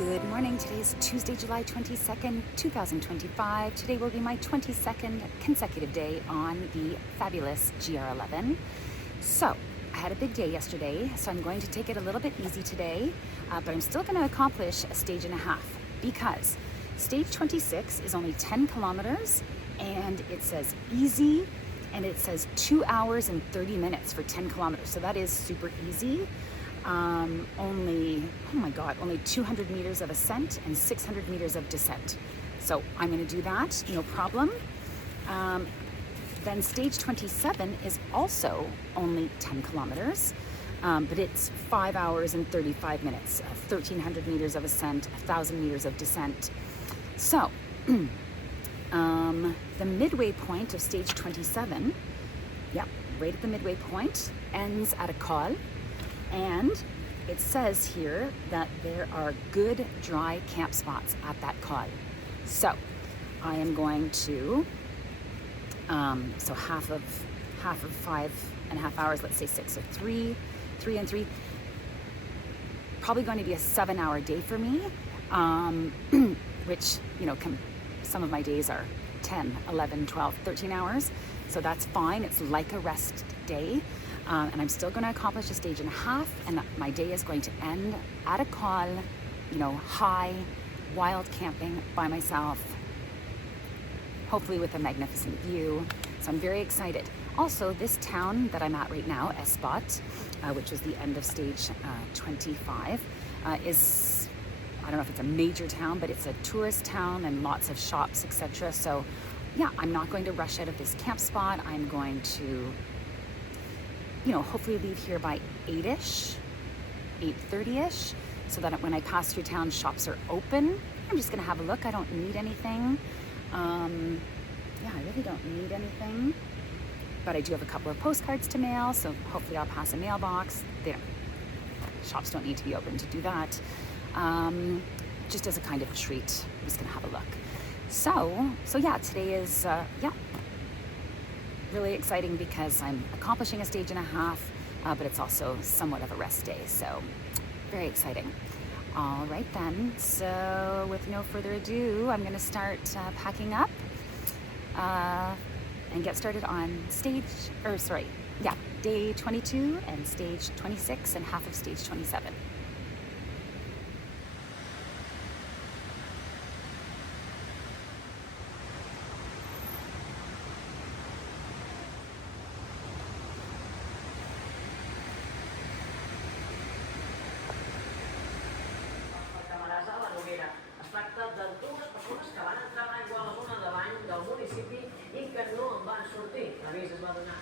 Good morning. Today is Tuesday, July 22nd, 2025. Today will be my 22nd consecutive day on the fabulous GR11. So, I had a big day yesterday, so I'm going to take it a little bit easy today, but I'm still going to accomplish a stage and a half because stage 26 is only 10 kilometers and it says easy and it says 2 hours and 30 minutes for 10 kilometers. So that is super easy. Only 200 meters of ascent and 600 meters of descent. So I'm going to do that, no problem. Then stage 27 is also only 10 kilometers, but it's 5 hours and 35 minutes, 1,300 meters of ascent, 1,000 meters of descent. So the midway point of stage 27, right at the midway point, ends at a col. And it says here that there are good dry camp spots at that col. So I am going to, so half of 5.5 hours, let's say 6, so three and 3, probably going to be a 7-hour day for me, which, some of my days are 10, 11, 12, 13 hours. So that's fine. It's like a rest day. And I'm still going to accomplish a stage and a half, and my day is going to end at a col, high, wild camping by myself, hopefully with a magnificent view. So I'm very excited. Also, this town that I'm at right now, Espot, which was the end of stage 25, is, I don't know if it's a major town, but it's a tourist town and lots of shops, etc. So yeah, I'm not going to rush out of this camp spot. I'm going to hopefully leave here by 8-ish, 8:30-ish, so that when I pass through town, shops are open. I'm just gonna have a look. I don't need anything. I really don't need anything, but I do have a couple of postcards to mail, so hopefully I'll pass a mailbox. Shops don't need to be open to do that. Just as a kind of treat, I'm just gonna have a look. So yeah, today is, really exciting because I'm accomplishing a stage and a half, but it's also somewhat of a rest day, so very exciting. All right then, so with no further ado, I'm going to start packing up and get started on day 22 and stage 26 and half of stage 27. Es tracta de dues persones que van entrar a l'aigua a la zona de bany del municipi i que no en van sortir. L'avís es va donar.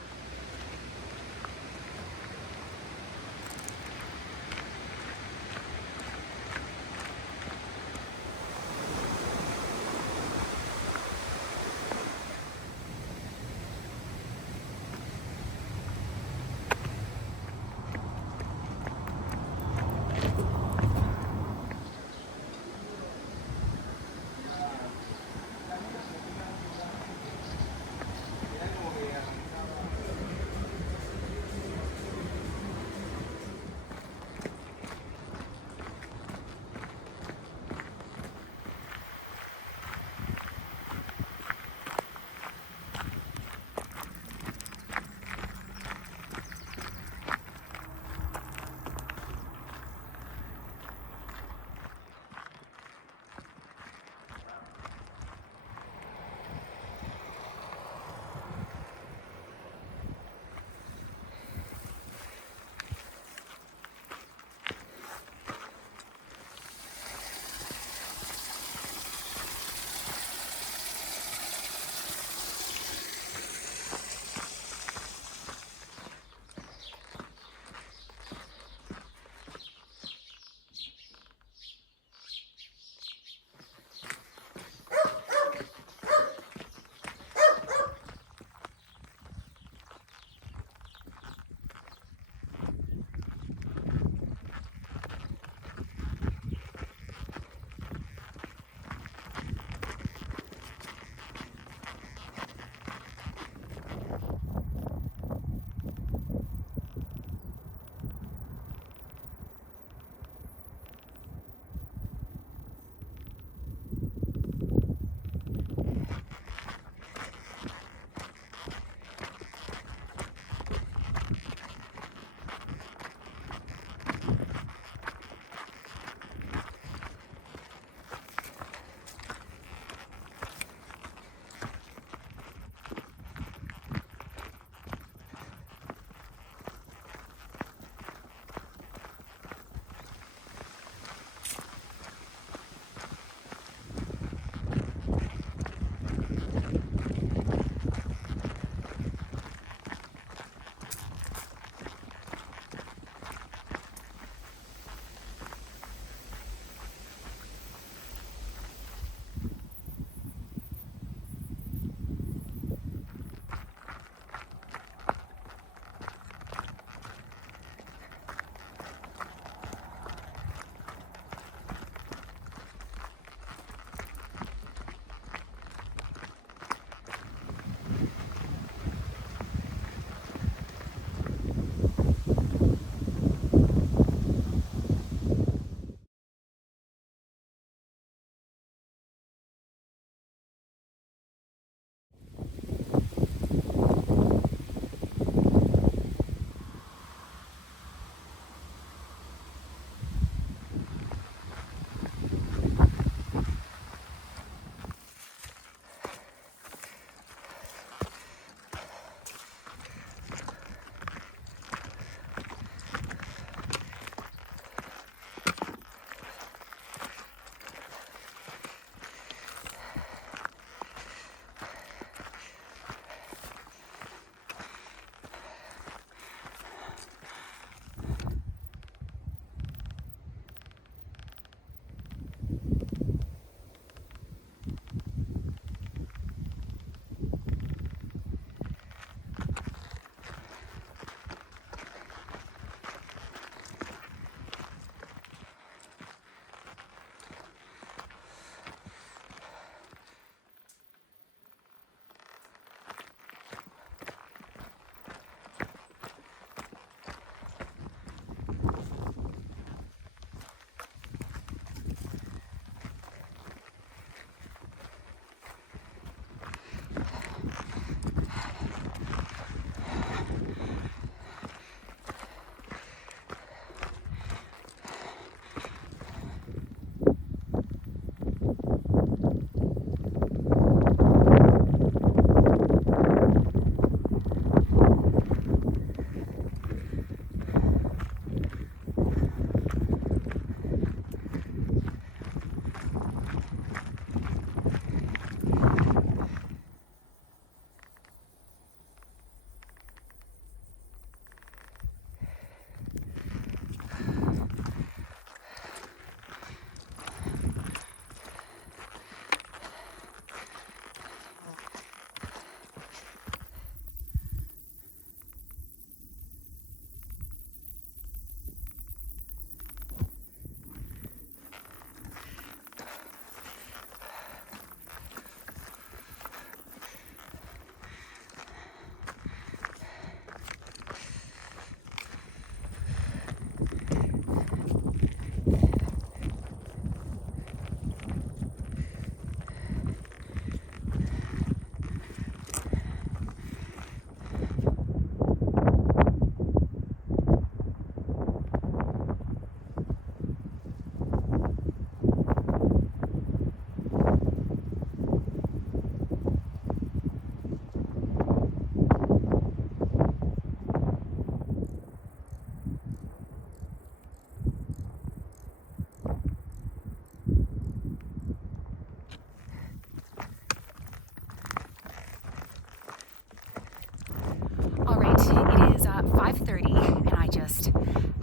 5:30, and I just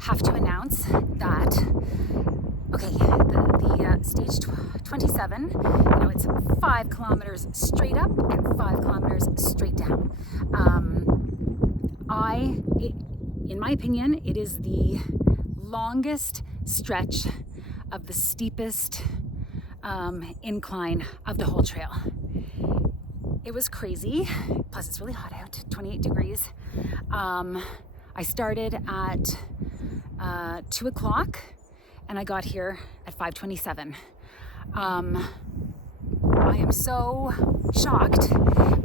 have to announce that, okay, the stage 27, it's 5 kilometers straight up and 5 kilometers straight down. In my opinion, it is the longest stretch of the steepest incline of the whole trail. It was crazy, plus it's really hot out, 28 degrees. I started at 2 o'clock and I got here at 5:27. I am so shocked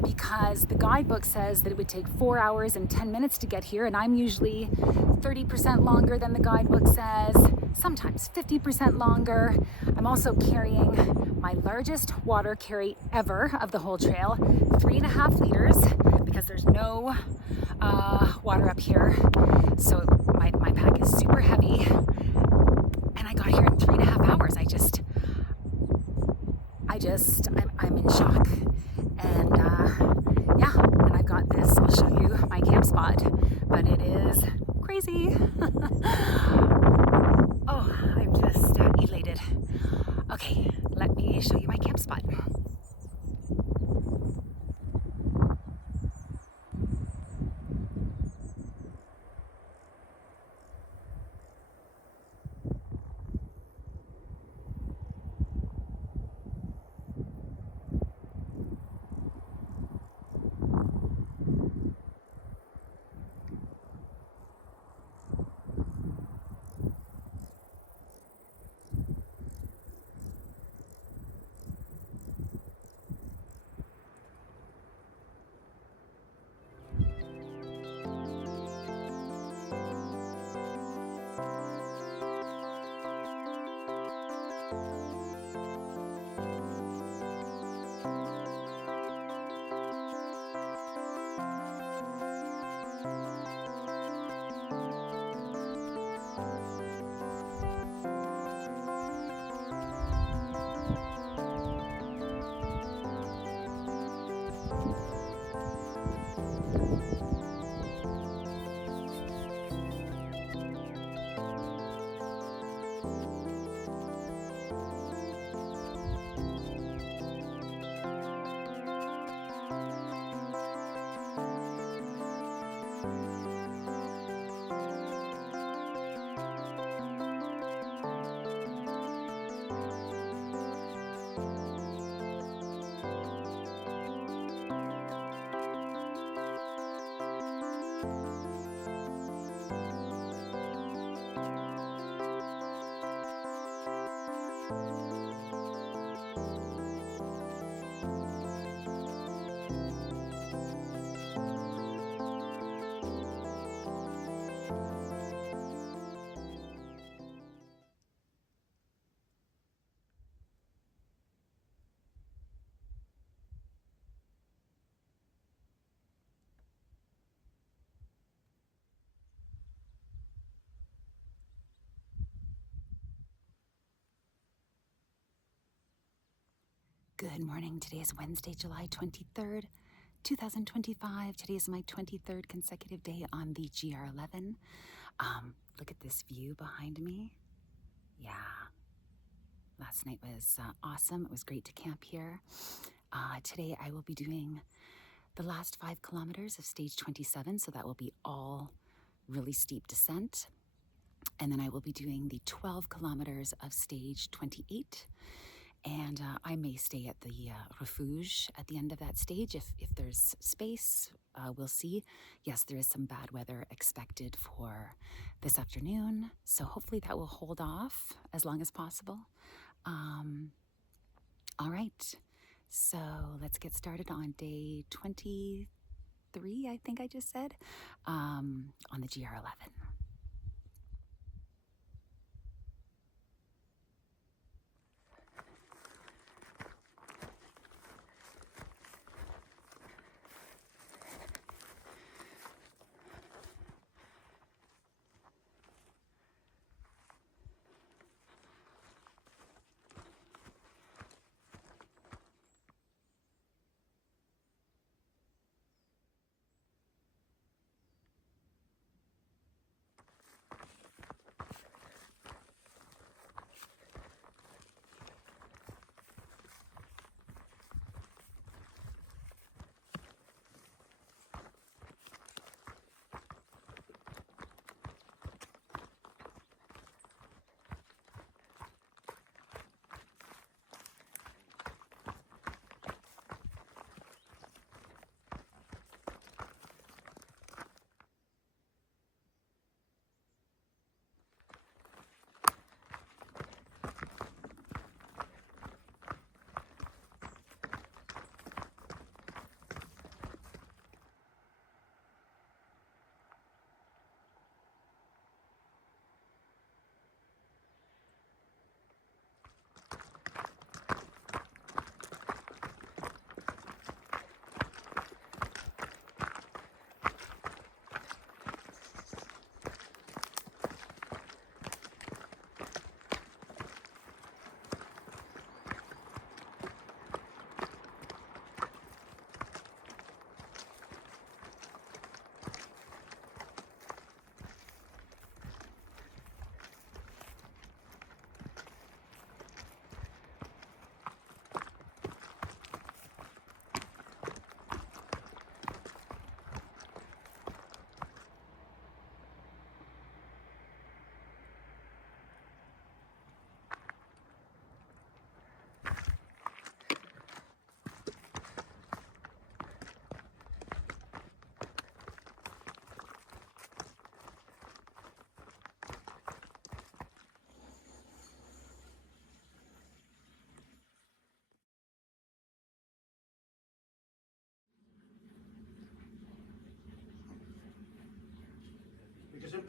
because the guidebook says that it would take 4 hours and 10 minutes to get here, and I'm usually 30% longer than the guidebook says, sometimes 50% longer. I'm also carrying my largest water carry ever of the whole trail, 3.5 liters, because there's no water up here. So my pack is super heavy, and I got here in 3.5 hours. I'm in shock. And and I've got this, I'll show you my camp spot, but it is crazy. Oh, I'm just elated. Okay, let me show you my camp spot. Good morning. Today is Wednesday, July 23rd, 2025. Today is my 23rd consecutive day on the GR11. Look at this view behind me. Yeah. Last night was awesome. It was great to camp here. Today I will be doing the last 5 kilometers of stage 27, so that will be all really steep descent. And then I will be doing the 12 kilometers of stage 28. And I may stay at the refuge at the end of that stage if there's space. We'll see. Yes, there is some bad weather expected for this afternoon, so hopefully that will hold off as long as possible. All right, so let's get started on day 23, I think I just said, on the GR11.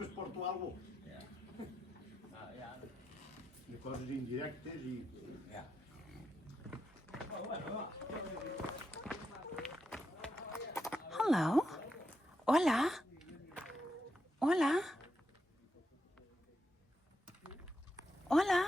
després porto alguna cosa. De coses indirectes i... Hello. Hola. Hola. Hola.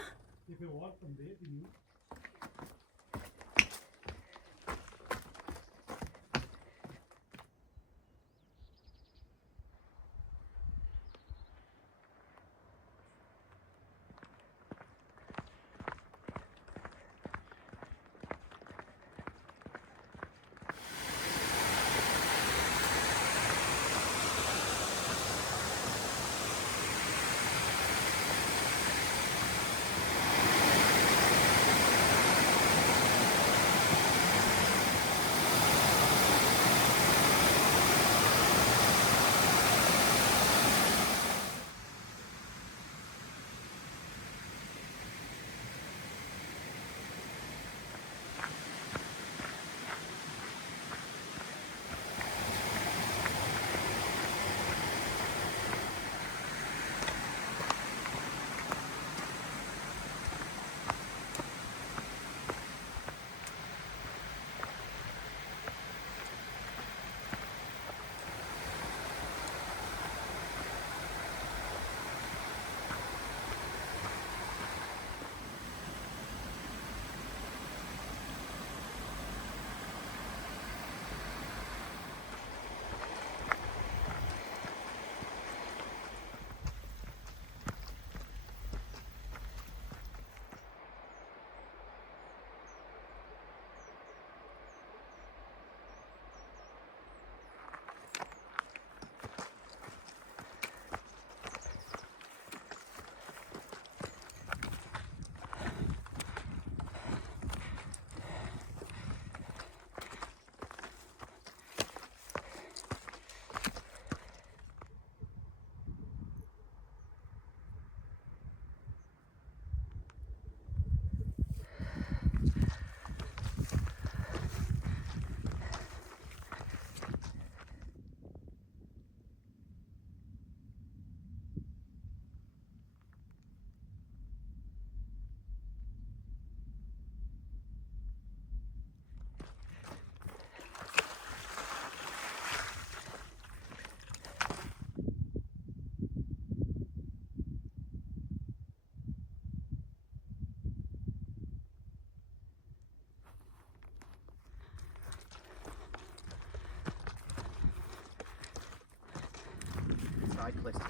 Cyclists,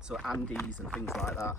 so Andes and things like that.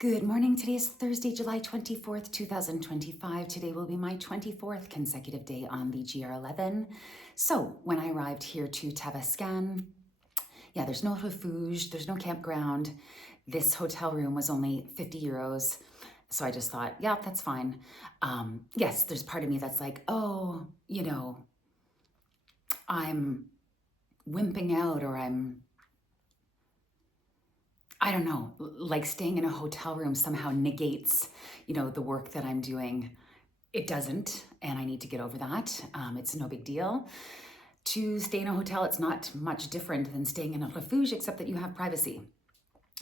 Good morning. Today is Thursday, July 24th, 2025. Today will be my 24th consecutive day on the GR11. So when I arrived here to Tavascan, yeah, there's no refuge, there's no campground. This hotel room was only 50 euros. So I just thought, yeah, that's fine. Yes, there's part of me that's like, oh, you know, I'm wimping out, or I don't know, like staying in a hotel room somehow negates, the work that I'm doing. It doesn't, and I need to get over that. It's no big deal. To stay in a hotel, it's not much different than staying in a refuge, except that you have privacy.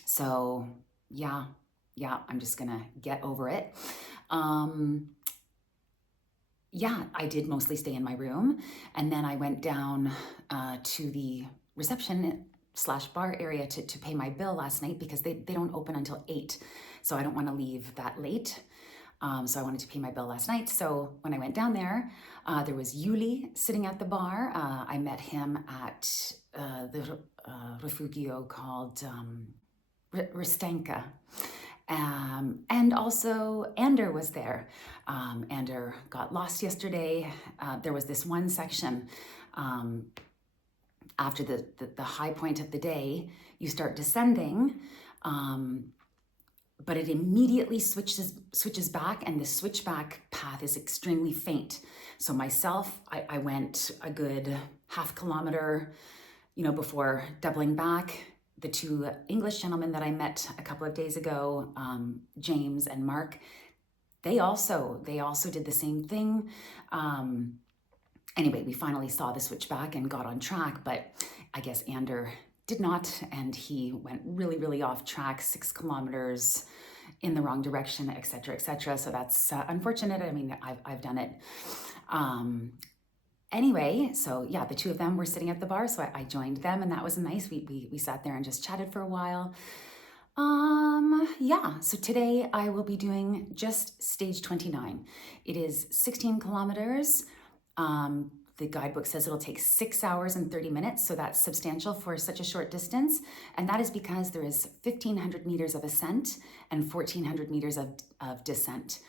So yeah, I'm just gonna get over it. Yeah, I did mostly stay in my room, and then I went down to the reception/bar area to pay my bill last night, because they don't open until 8, so I don't want to leave that late. So I wanted to pay my bill last night. So when I went down there, there was Yuli sitting at the bar. I met him at the refugio called Ristenka. And also Ander was there. Ander got lost yesterday. There was this one section after the high point of the day, you start descending, but it immediately switches back, and the switchback path is extremely faint. So myself, I went a good half kilometer, before doubling back. The two English gentlemen that I met a couple of days ago, James and Mark, they also did the same thing. Anyway, we finally saw the switchback and got on track, but I guess Ander did not, and he went really, really off track, 6 kilometers in the wrong direction, etc., etc. So that's unfortunate. I mean, I've done it. Anyway, so yeah, the two of them were sitting at the bar, so I joined them, and that was nice. We sat there and just chatted for a while. Yeah, so today I will be doing just stage 29. It is 16 kilometers. The guidebook says it'll take 6 hours and 30 minutes, so that's substantial for such a short distance. And that is because there is 1,500 meters of ascent and 1,400 meters of descent.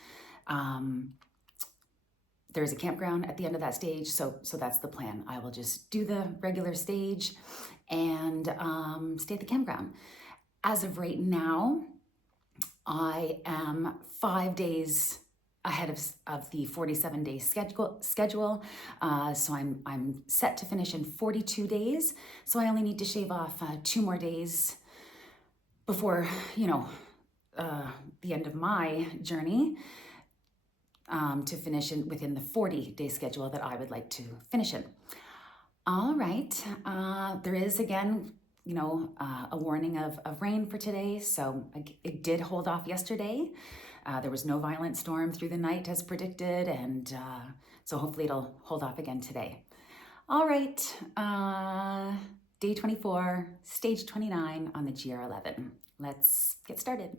There is a campground at the end of that stage, so that's the plan. I will just do the regular stage and stay at the campground. As of right now, I am 5 days ahead of the 47-day schedule. So I'm set to finish in 42 days. So I only need to shave off 2 more days before, the end of my journey, to finish within the 40-day schedule that I would like to finish in. All right, there is again, a warning of rain for today. So it did hold off yesterday. There was no violent storm through the night as predicted, and so hopefully it'll hold off again today. All right, day 24, stage 29 on the GR11. Let's get started.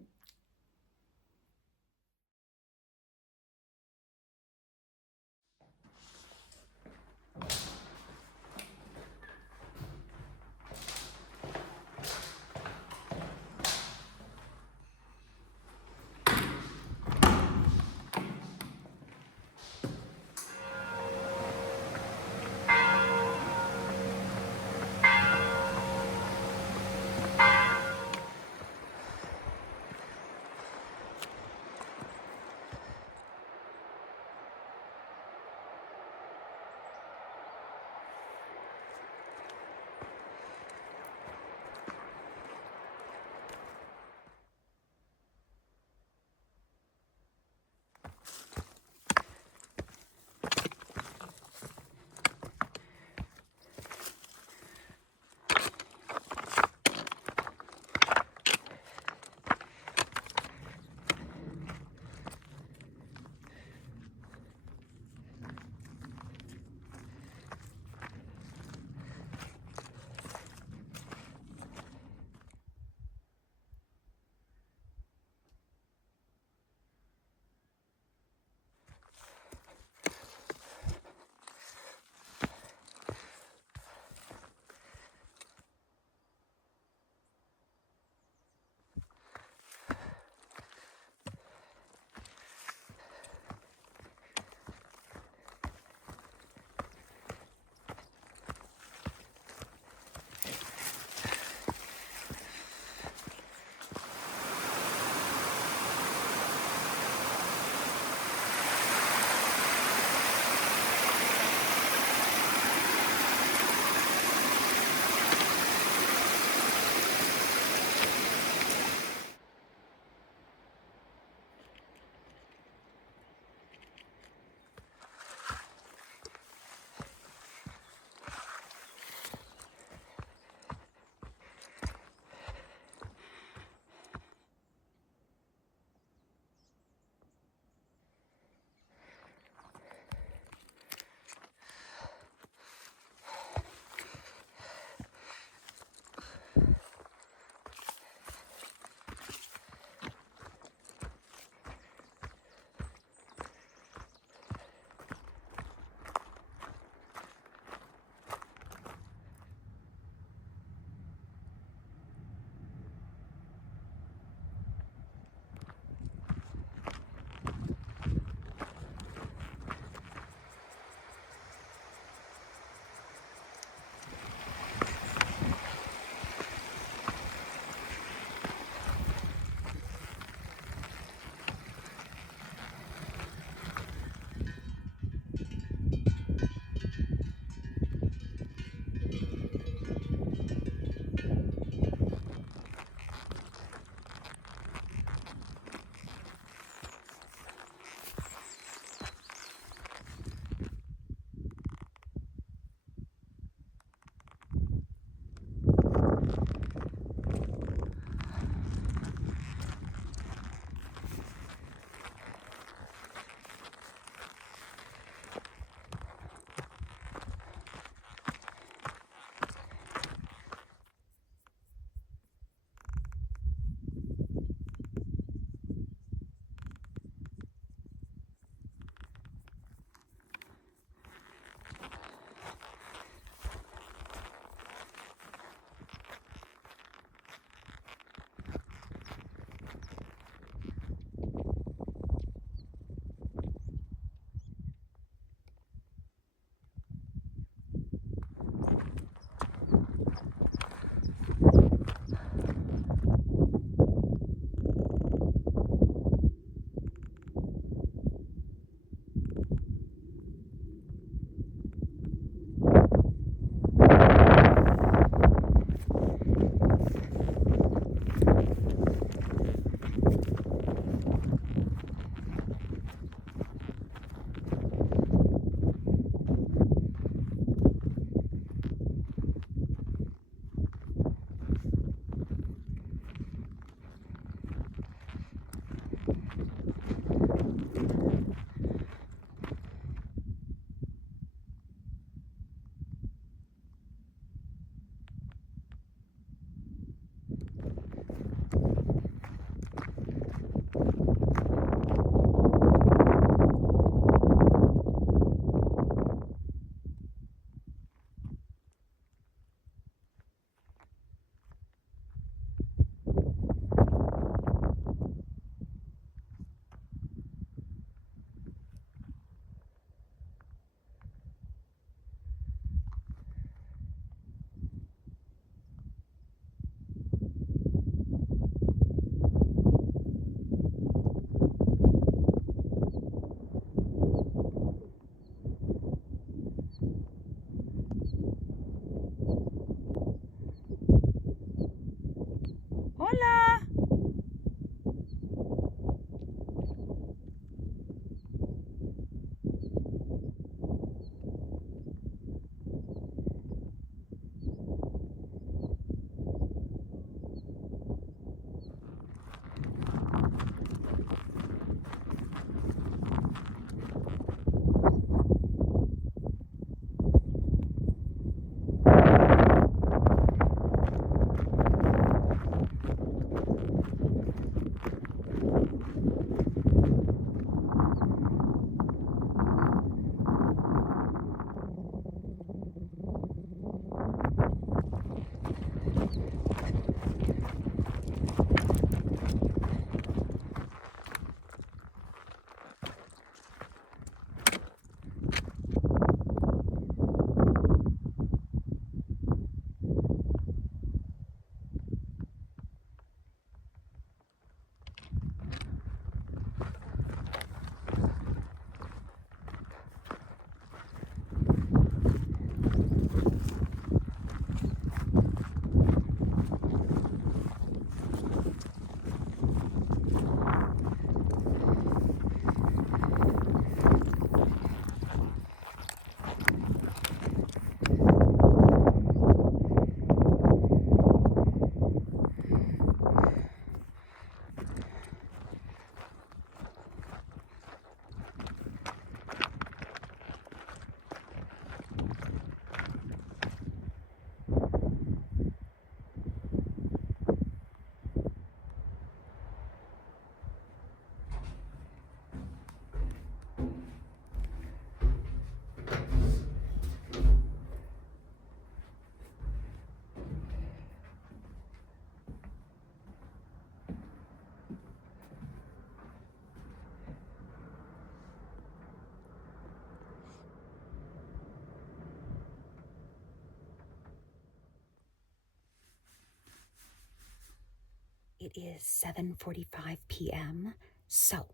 It is 7:45 p.m. So,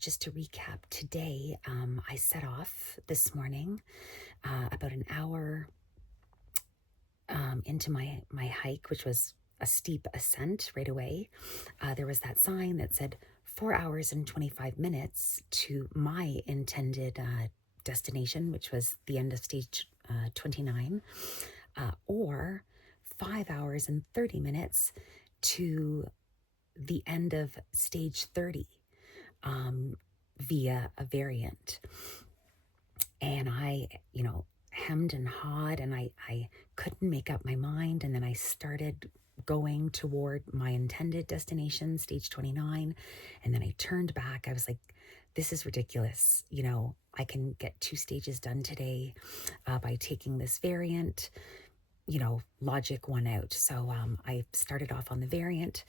just to recap, today I set off this morning about an hour into my hike, which was a steep ascent right away. There was that sign that said 4 hours and 25 minutes to my intended destination, which was the end of stage 29, or 5 hours and 30 minutes to the end of stage 30 via a variant. And I, hemmed and hawed, and I couldn't make up my mind. And then I started going toward my intended destination, stage 29. And then I turned back. I was like, this is ridiculous. I can get 2 stages done today by taking this variant. Logic won out. So I started off on the variant.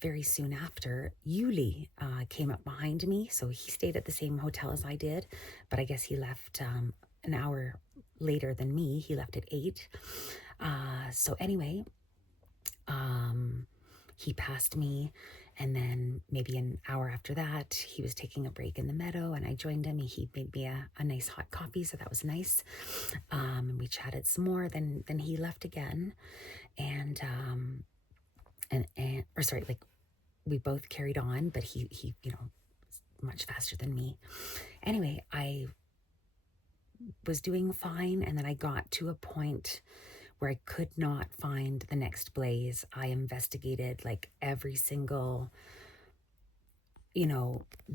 Very soon after, Yuli came up behind me. So he stayed at the same hotel as I did, but I guess he left an hour later than me. He left at 8. So anyway, he passed me, and then maybe an hour after that, he was taking a break in the meadow, and I joined him. He made me a nice hot coffee, so that was nice. And we chatted some more. Then he left again, and we both carried on, but he much faster than me. Anyway, I was doing fine, and then I got to a point where I could not find the next blaze. I investigated like every single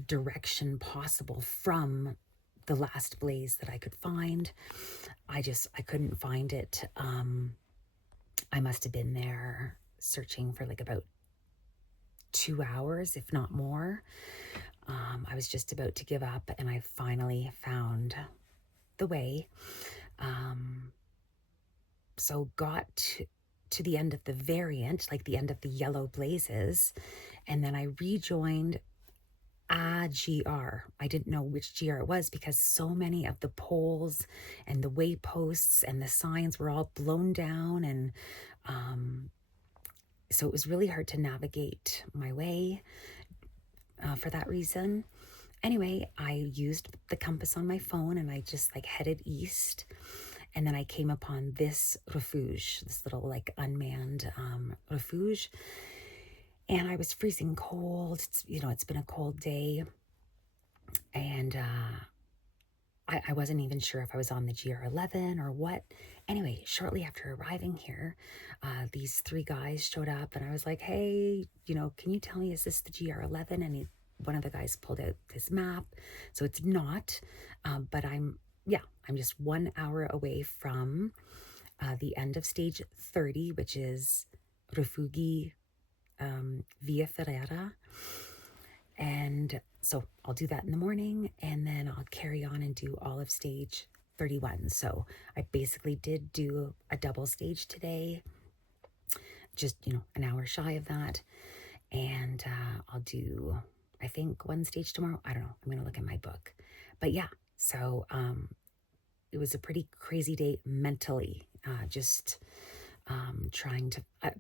direction possible from the last blaze that I could find. I couldn't find it. I must have been there searching for like about 2 hours, if not more. I was just about to give up, and I finally found the way. So got to the end of the variant, like the end of the yellow blazes, and then I rejoined a GR. I didn't know which GR it was because so many of the poles and the wayposts and the signs were all blown down, and so it was really hard to navigate my way for that reason. Anyway, I used the compass on my phone, and I just like headed east. And then I came upon this refuge, this little like unmanned refuge. And I was freezing cold. It's been a cold day. And I wasn't even sure if I was on the GR11 or what. Anyway, shortly after arriving here, these 3 guys showed up, and I was like, hey, can you tell me, is this the GR11? And one of the guys pulled out this map. So it's not, but I'm just 1 hour away from the end of stage 30, which is Refugi Via Ferrera. And so I'll do that in the morning, and then I'll carry on and do all of stage 31. So I basically did do a double stage today, just, an hour shy of that. And I'll do, I think, 1 stage tomorrow. I don't know. I'm going to look at my book. But yeah, so it was a pretty crazy day mentally, just trying to, I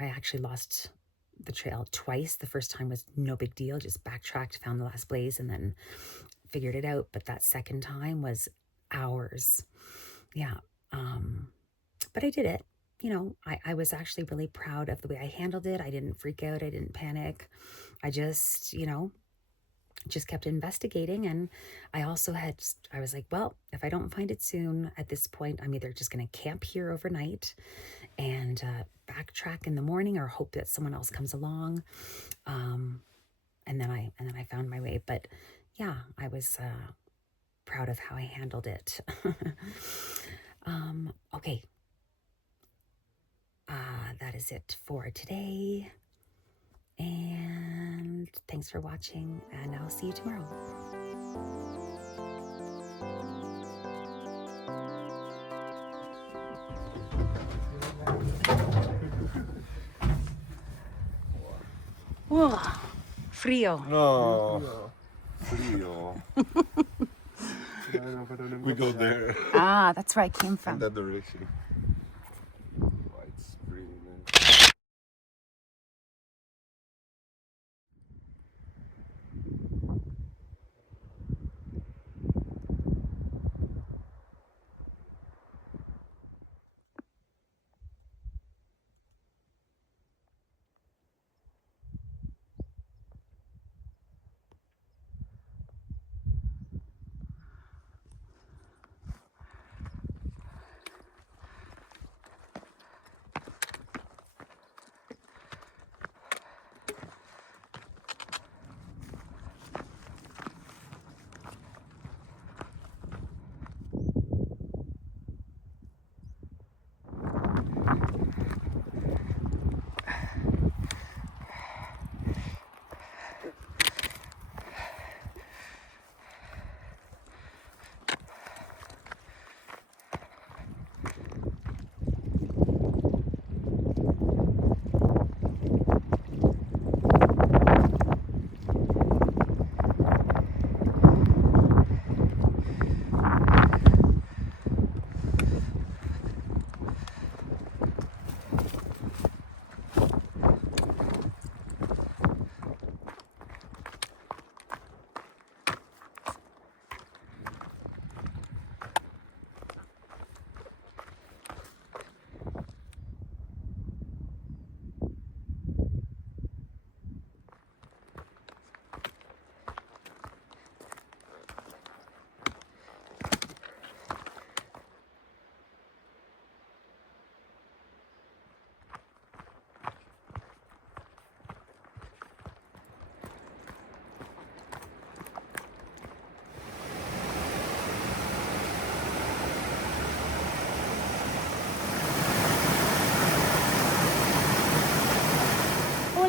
actually lost the trail twice. The first time was no big deal, just backtracked, found the last blaze, and then figured it out. But that second time was hours. Yeah. But I did it. I was actually really proud of the way I handled it. I didn't freak out. I didn't panic. I just, just kept investigating. And I was like, well, if I don't find it soon, at this point, I'm either just going to camp here overnight and backtrack in the morning, or hope that someone else comes along. And then I found my way. But yeah, I was proud of how I handled it. Okay. That is it for today. And thanks for watching, and I'll see you tomorrow. Whoa, frío. No, frío. We go there. Ah, that's where I came In from. that direction.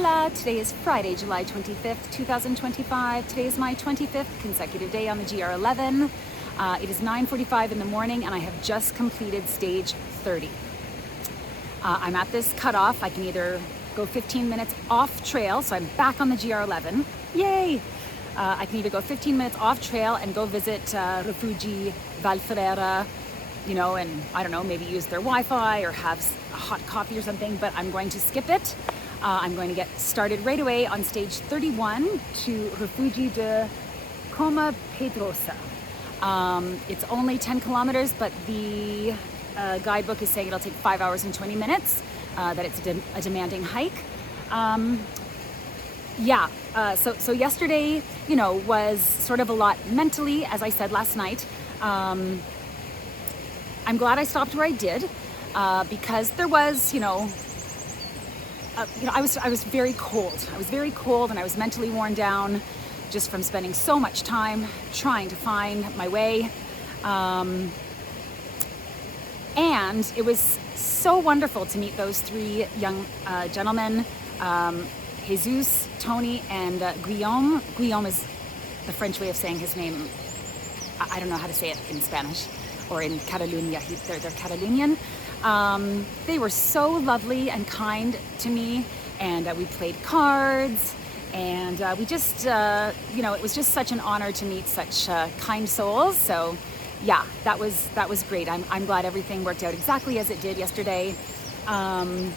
Hola! Today is Friday, July 25th, 2025. Today is my 25th consecutive day on the GR11. It is 9:45 in the morning and I have just completed stage 30. I'm at this cutoff. I can either go 15 minutes off trail, so I'm back on the GR11. Yay! I can either go 15 minutes off trail and go visit Refugi Valferrera, you know, and I don't know, maybe use their Wi-Fi or have a hot coffee or something, but I'm going to skip it. I'm going to get started right away on stage 31 to Refugi de Coma Pedrosa. It's only 10 kilometers, but the guidebook is saying it'll take 5 hours and 20 minutes, that it's a demanding hike. So yesterday, you know, was sort of a lot mentally, as I said last night. I'm glad I stopped where I did, because there was, I was very cold. I was very cold and I was mentally worn down just from spending so much time trying to find my way. And it was so wonderful to meet those three young gentlemen, Jesus, Tony, and Guillaume. Guillaume is the French way of saying his name. I don't know how to say it in Spanish or in Catalunya. They're Catalonian. They were so lovely and kind to me, and we played cards, and we just, it was just such an honor to meet such kind souls. So yeah, that was great. I'm glad everything worked out exactly as it did yesterday. And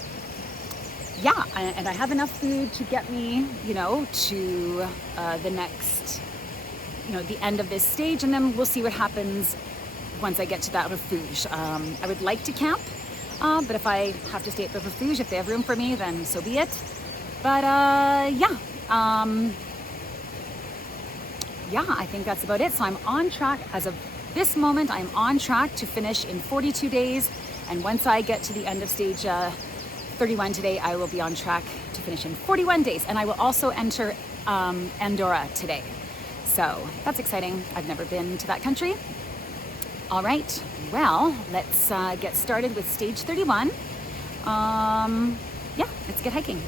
I have enough food to get me, to the next, the end of this stage, and then we'll see what happens once I get to that refuge. I would like to camp, but if I have to stay at the refuge, if they have room for me, then so be it. But I think that's about it. So I'm on track as of this moment. I'm on track to finish in 42 days, and once I get to the end of stage 31 today, I will be on track to finish in 41 days, and I will also enter Andorra today. So that's exciting. I've never been to that country. All right, well, let's get started with stage 31. Let's get hiking.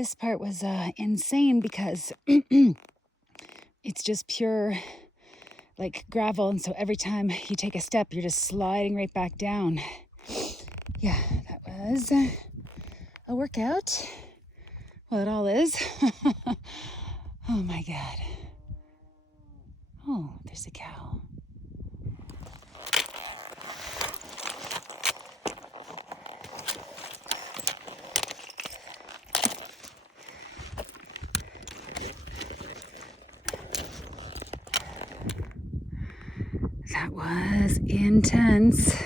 This part was insane because it's just pure like gravel, and so every time you take a step, you're just sliding right back down. Yeah, that was a workout. Well, it all is. Oh my God. Oh, there's a cow. That was intense.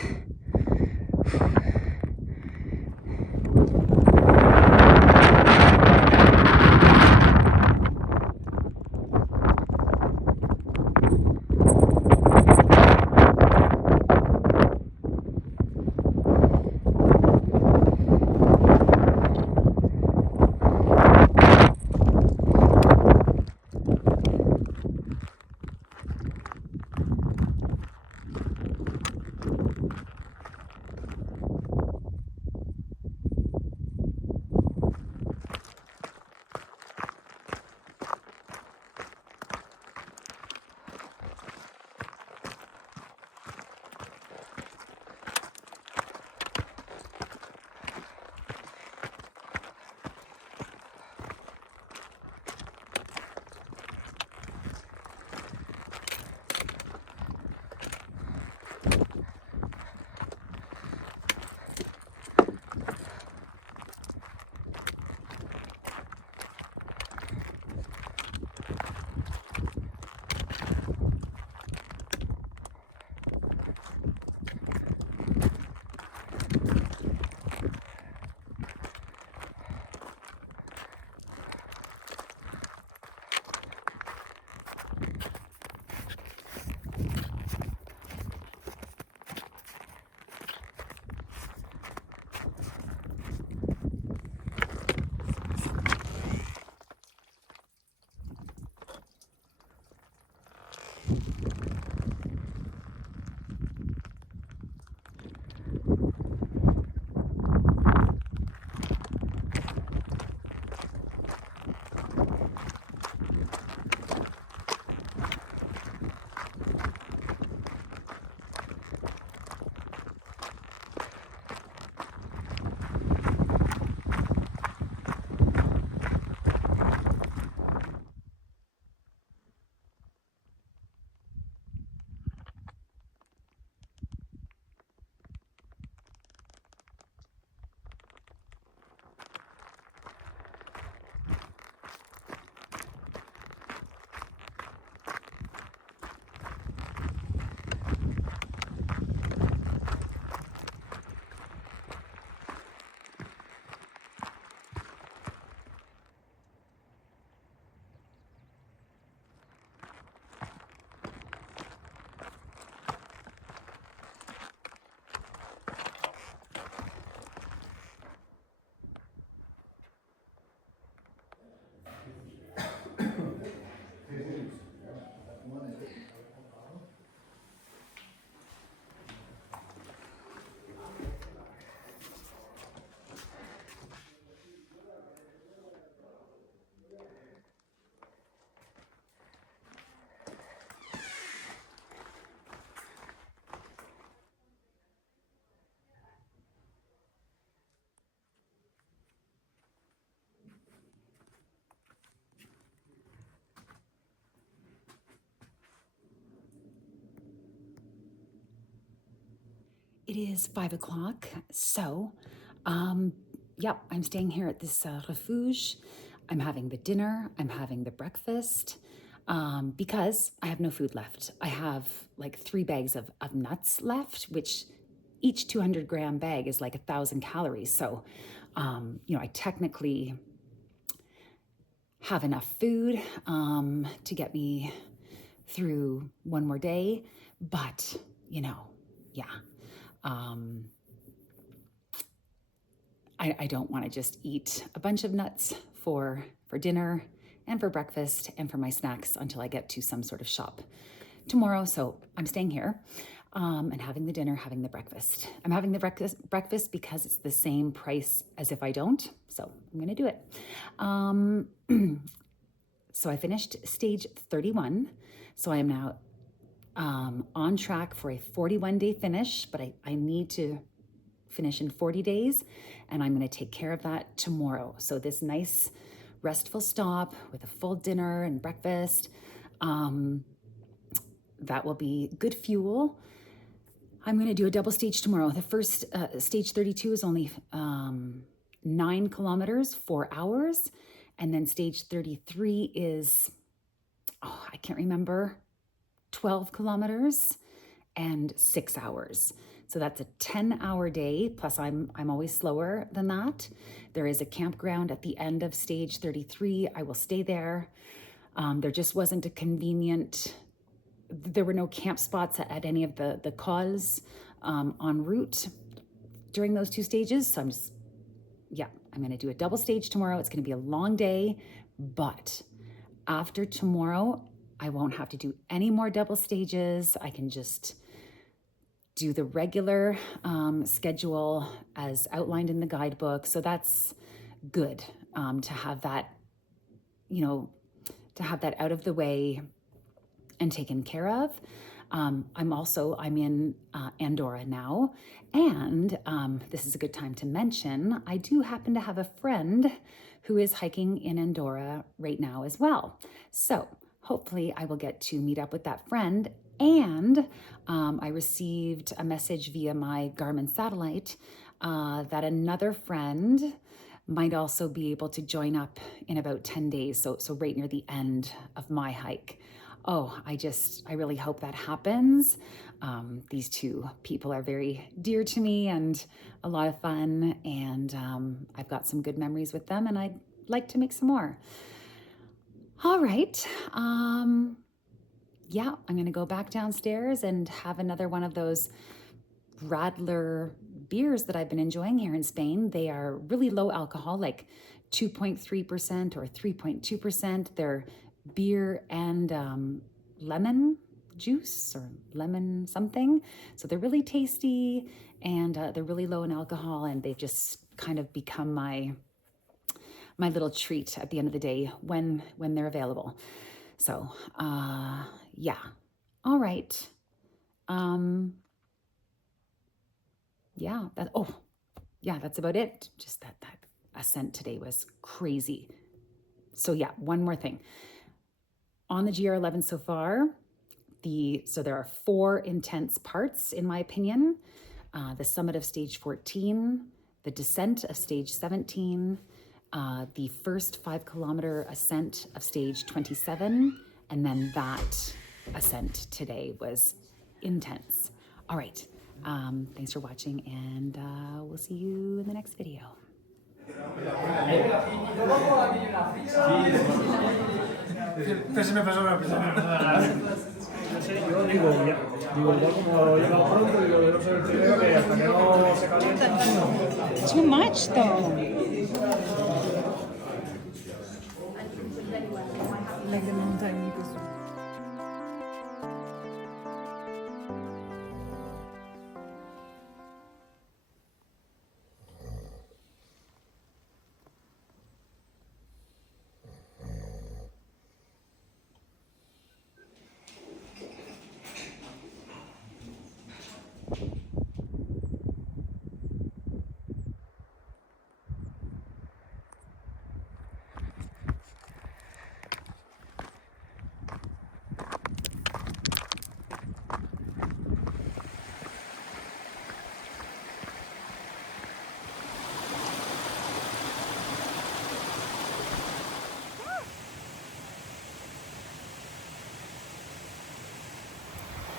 It is 5 o'clock, so, yep, I'm staying here at this refuge. I'm having the dinner, I'm having the breakfast, because I have no food left. I have like 3 bags of nuts left, which each 200-gram bag is like 1,000 calories. So, I technically have enough food to get me through one more day, but, yeah. I don't want to just eat a bunch of nuts for dinner and for breakfast and for my snacks until I get to some sort of shop tomorrow. So I'm staying here. and having the dinner, having the breakfast. I'm having the breakfast because it's the same price as if I don't. So I'm going to do it. So I finished stage 31. So I am now on track for a 41-day finish, but I need to finish in 40 days, and I'm going to take care of that tomorrow. So this nice restful stop with a full dinner and breakfast, that will be good fuel. I'm going to do a double stage tomorrow. The first stage 32 is only 9 kilometers, 4 hours. And then stage 33 is, I can't remember, 12 kilometers and 6 hours. So that's a 10-hour day, plus I'm always slower than that. There is a campground at the end of stage 33. I will stay there. There just wasn't a convenient, there were no camp spots at any of the cols en route during those 2 stages. So I'm going to do a double stage tomorrow. It's going to be a long day, but after tomorrow, I won't have to do any more double stages. I can just do the regular schedule as outlined in the guidebook. So that's good to have that, to have that out of the way and taken care of. I'm in Andorra now, and this is a good time to mention, I do happen to have a friend who is hiking in Andorra right now as well. So hopefully I will get to meet up with that friend. And I received a message via my Garmin satellite that another friend might also be able to join up in about 10 days. So right near the end of my hike. Oh, I really hope that happens. These 2 people are very dear to me and a lot of fun. And I've got some good memories with them, and I'd like to make some more. All right. I'm going to go back downstairs and have another one of those Radler beers that I've been enjoying here in Spain. They are really low alcohol, like 2.3% or 3.2%. They're beer and lemon juice or lemon something. So they're really tasty, and they're really low in alcohol, and they've just kind of become my little treat at the end of the day when they're available. So, all right. That's about it. Just that ascent today was crazy. So one more thing. On the GR11 so far, there are 4 intense parts, in my opinion. The summit of stage 14, the descent of stage 17, the first 5-kilometer ascent of stage 27, and then that ascent today was intense. All right, thanks for watching, and we'll see you in the next video. Too much though. Like the mountain.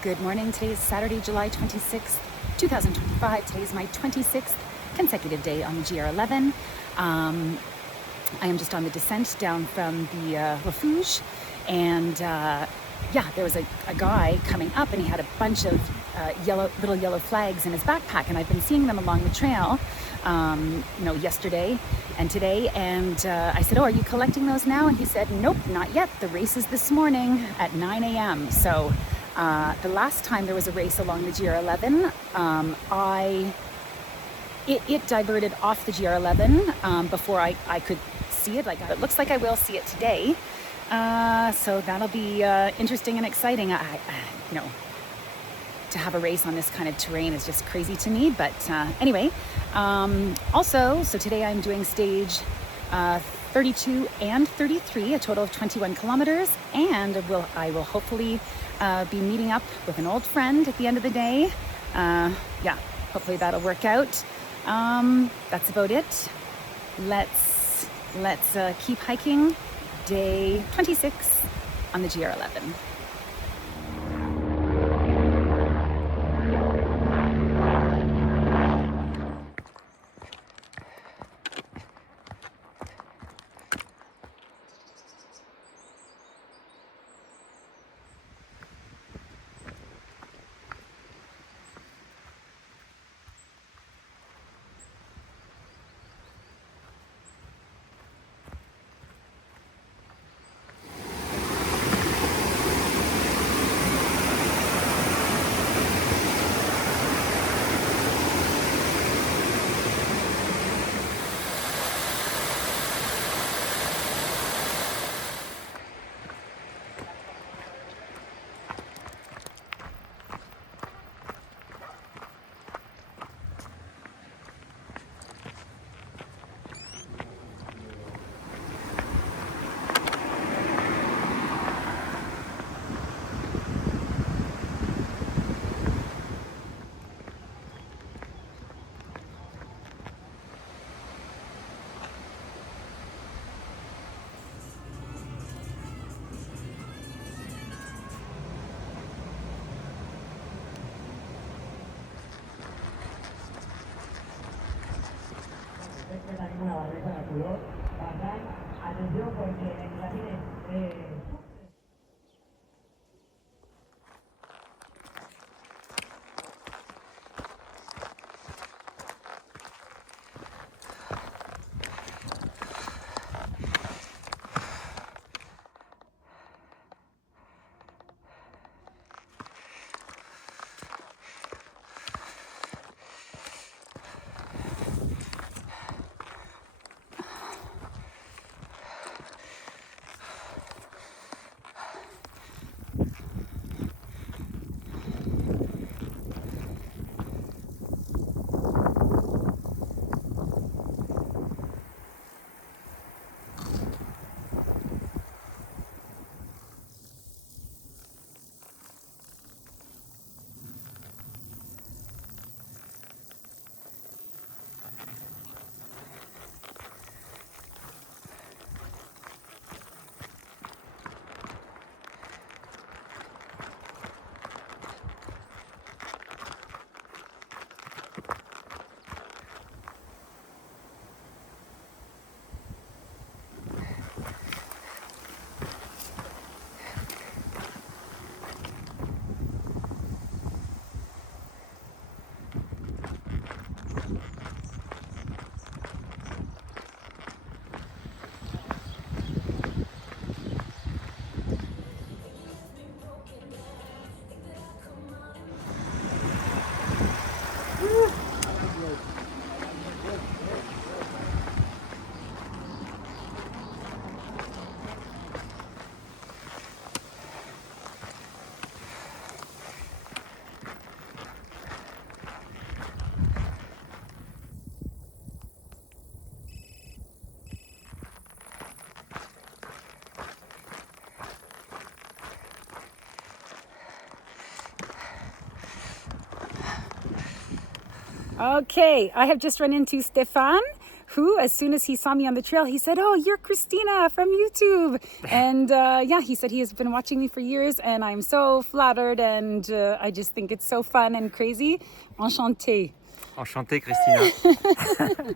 Good morning. Today is Saturday, July 26th, 2025. Today is my 26th consecutive day on the GR11. I am just on the descent down from the refuge, and there was a guy coming up, and he had a bunch of little yellow flags in his backpack, and I've been seeing them along the trail, yesterday and today, and I said, "Oh, are you collecting those now?" And he said, "Nope, not yet. The race is this morning at 9 a.m. So The last time there was a race along the GR11, it diverted off the GR11 before I could see it. It looks like I will see it today. So that'll be interesting and exciting. To have a race on this kind of terrain is just crazy to me. But anyway, so today I'm doing stage 32 and 33, a total of 21 kilometers. And I will hopefully be meeting up with an old friend at the end of the day. Hopefully that'll work out. That's about it. Let's keep hiking. Day 26 on the GR11. Una barreta de color bacán. Atención porque la tiene Okay, I have just run into Stefan, who, as soon as he saw me on the trail, he said, "Oh, you're Christina from YouTube." And he said he has been watching me for years, and I'm so flattered, and I just think it's so fun and crazy. Enchanté. Enchanté, Christina.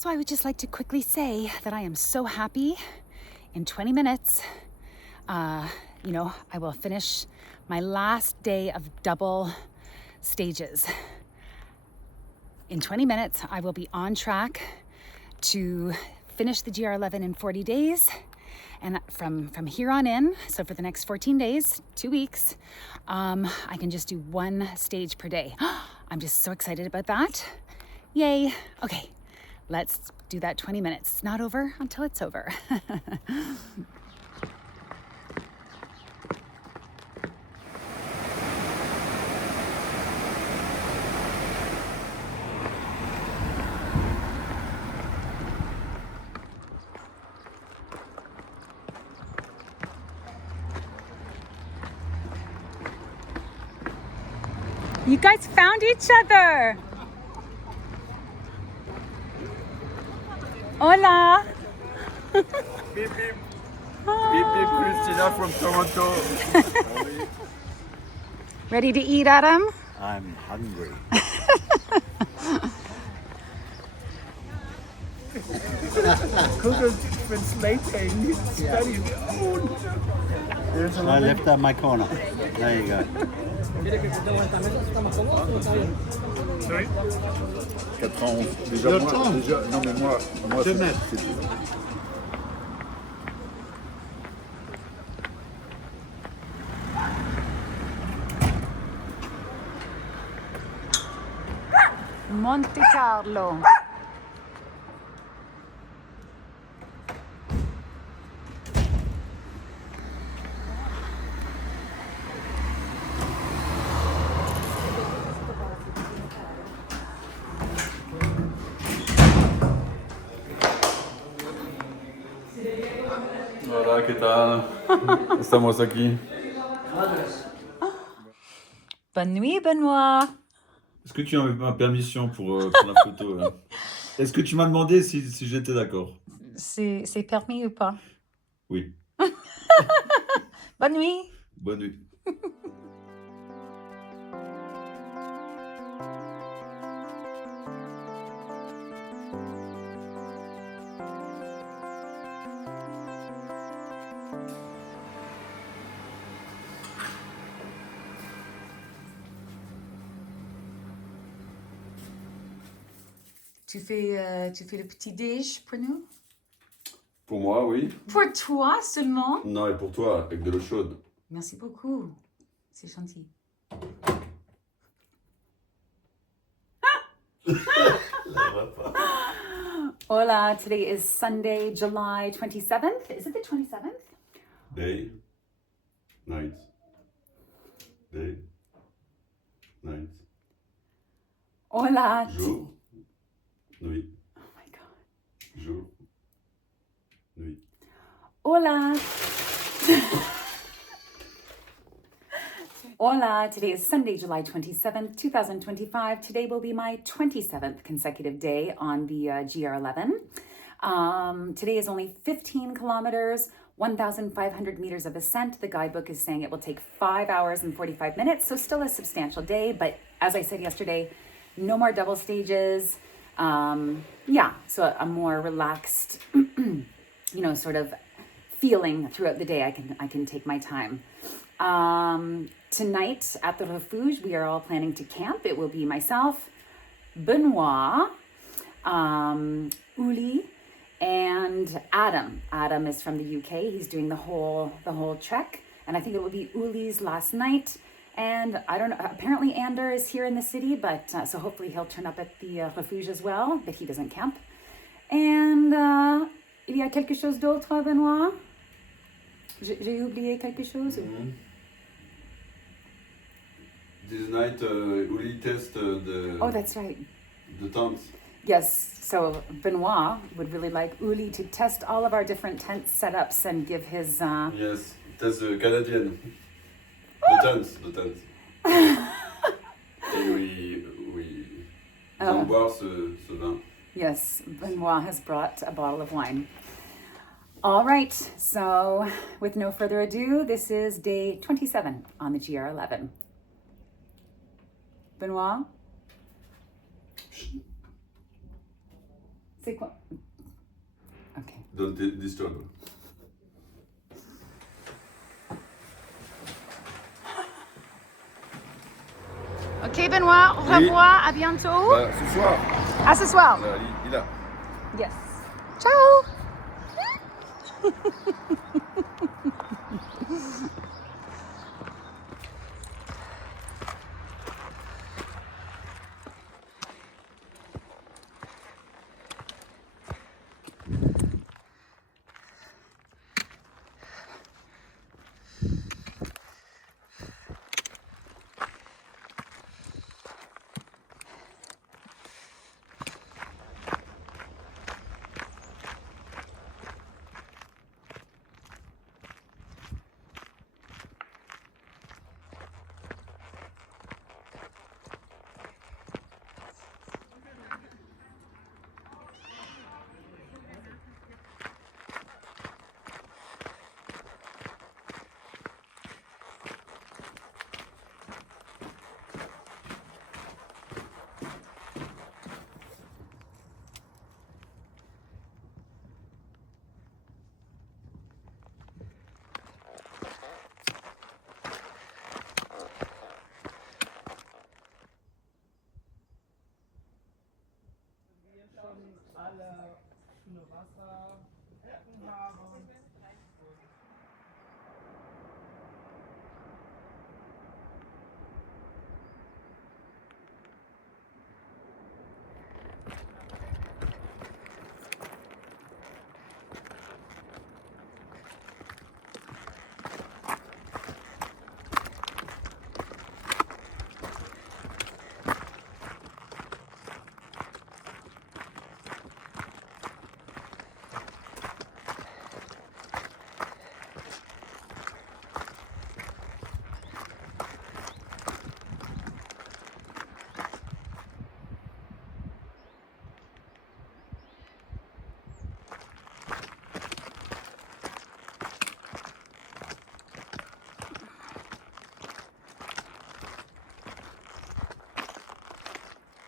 So I would just like to quickly say that I am so happy. In 20 minutes, I will finish my last day of double stages. In 20 minutes, I will be on track to finish the GR11 in 40 days. And from here on in, so for the next 14 days, 2 weeks, I can just do 1 stage per day. I'm just so excited about that. Yay. Okay, let's do that 20 minutes. It's not over until it's over. You guys found each other. Hola. Beep beep. Beep beep, Christina from Toronto. Ready to eat, Adam? I'm hungry. Google translating. It's very old. There's a I left out my corner. There you go. Sorry? 91. Déjà, non mais moi c'est Monte Carlo. Hola, ¿qué tal? Estamos aquí. Bonne nuit, Benoît. Est-ce que tu as ma permission pour la photo là? Est-ce que tu m'as demandé si j'étais d'accord? C'est permis ou pas? Oui. Bonne nuit. Bonne nuit. Tu fais le petit déj pour nous? Pour moi, oui. Pour toi seulement? Non, et pour toi, avec de l'eau chaude. Merci beaucoup. C'est gentil. Hola, today is Sunday, July 27th. Is it the 27th? Day, night. Day, night. Hola. Jour, nuit. Oh my God. Jour, nuit. Hola. Hola, today is Sunday, July 27th, 2025. Today will be my 27th consecutive day on the GR11. Today is only 15 kilometers, 1,500 meters of ascent. The guidebook is saying it will take 5 hours and 45 minutes, so still a substantial day. But as I said yesterday, no more double stages. So a more relaxed, sort of feeling throughout the day. I can take my time. Tonight at the Refuge, we are all planning to camp. It will be myself, Benoît, Uli, and Adam. Adam is from the UK. He's doing the whole trek, and I think it will be Uli's last night. And I don't know. Apparently, Andorra is here in the city, but so hopefully he'll turn up at the Refuge as well. But he doesn't camp. And il y a quelque chose d'autre, Benoît? J'ai oublié quelque chose? Mm-hmm. This night, Uli test the. Oh, that's right. The tents. Yes, so Benoît would really like Uli to test all of our different tent setups and give his... Yes, test the Canadian. The tents. Et oui, nous allons boire ce vin. Yes, Benoît has brought a bottle of wine. All right, so with no further ado, this is day 27 on the GR11. Benoît? C'est quoi? Ok. Don't disturb. Ok Benoît, au Oui. revoir, à bientôt. Bah, ce soir, À ce soir. il a. Yes. Ciao.